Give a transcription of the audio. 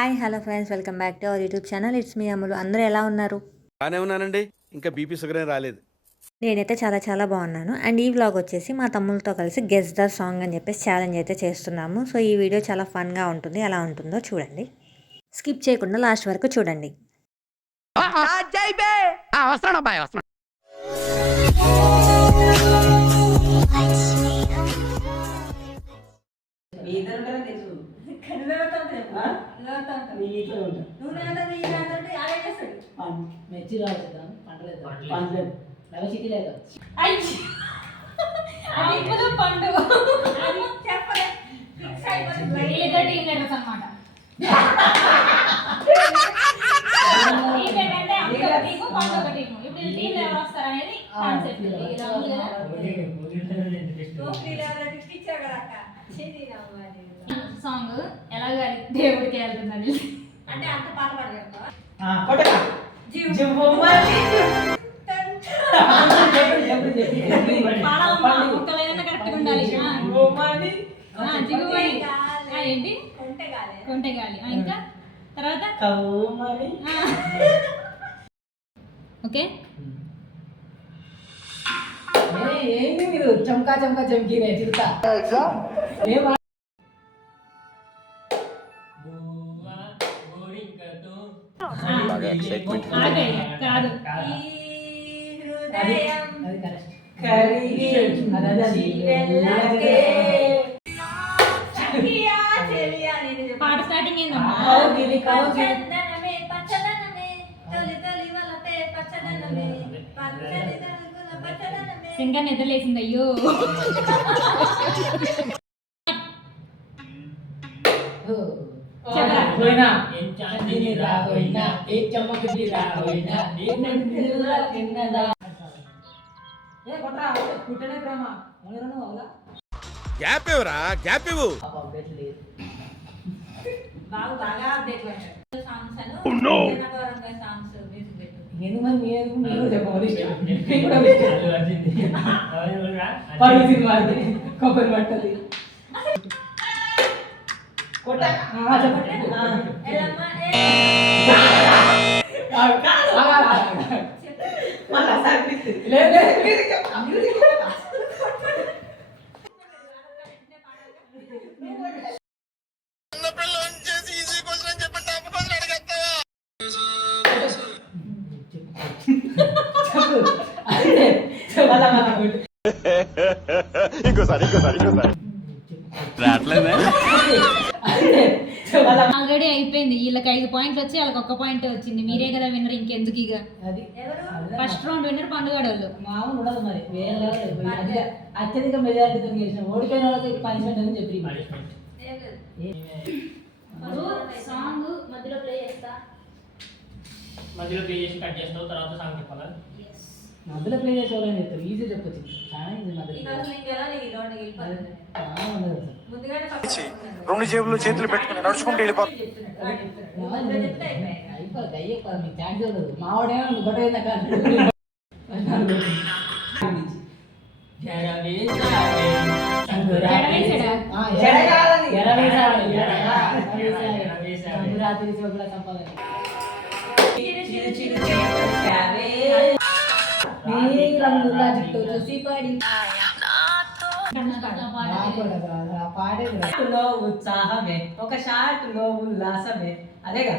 Hi hello friends, welcome back to our YouTube channel. It's me Ammulu. అందరూ ఎలా ఉన్నారు? బాగానే ఉన్నానండి. ఇంకా బీపీ షుగర్ ఏం రాలేదు. నేనైతే చాలా చాలా బాగున్నాను. అండ్ ఈ వ్లాగ్ వచ్చేసి మా తమ్ములతో కలిసి గెస్ ద సాంగ్ అని చెప్పేసి ఛాలెంజ్ అయితే చేస్తున్నాము. సో ఈ వీడియో చాలా ఫన్గా ఉంటుంది. ఎలా ఉంటుందో చూడండి, స్కిప్ చేయకుండా లాస్ట్ వరకు చూడండి. మెచ్చి రాదు పండలేదు నవచితి లేదు పండు సాంగ్ ఎలాగ దేవుడికి వెళ్తుందని అంటే అంత పాట కరెక్ట్గా ఉండాలి. ఏంటి కొంటెగాలి, ఇంకా తర్వాత ఓకే. ఏంటి మీరు చమకా చమకా చమకీనే చిరుతా పాట స్టార్టింగ్ సింగర్ నిద్రలేసింది. అయ్యో గ్యాప్ ఇవ్వరా, గ్యాప్ ఇవ్వు. కొబ్బరి పట్టది ఆల్రెడీ అయిపోయింది. వీళ్ళకి 5 పాయింట్లు వచ్చి వాళ్ళకి 1 పాయింట్ వచ్చింది. మీరే కదా విన్నర్, ఇంకెందుకు? ఇక ఫస్ట్ రౌండ్ విన్నర్ పండుగాడు వాళ్ళు. మామూలు ఉండదు మరి, వేరే అత్యధిక మెజారిటీతో గెలిచిన ఓడిపోయిన వాళ్ళకి పనిష్మెంట్ అని చెప్పి సాంగ్ మధ్యలో ప్లే చేసి కట్ చేస్తావు, తర్వాత సాంగ్ చెప్పాలా? మధ్యలో ప్లే చేసే వాళ్ళని చెప్తారు, ఈజీ చెప్పొచ్చు. చాలా ఈజీ. రెండు జేబులు చేతులు పెట్టుకుని నడుచుకుంటూ వెళ్ళిపోతుంది. మీకు ఛాన్స్ ఉండదు. మావాడేమో గొడవ రాత్రి చోట్ల సంపాదన పాడే ఉత్సాహమే, ఒక షాట్ లో ఉల్లాసమే. అదేగా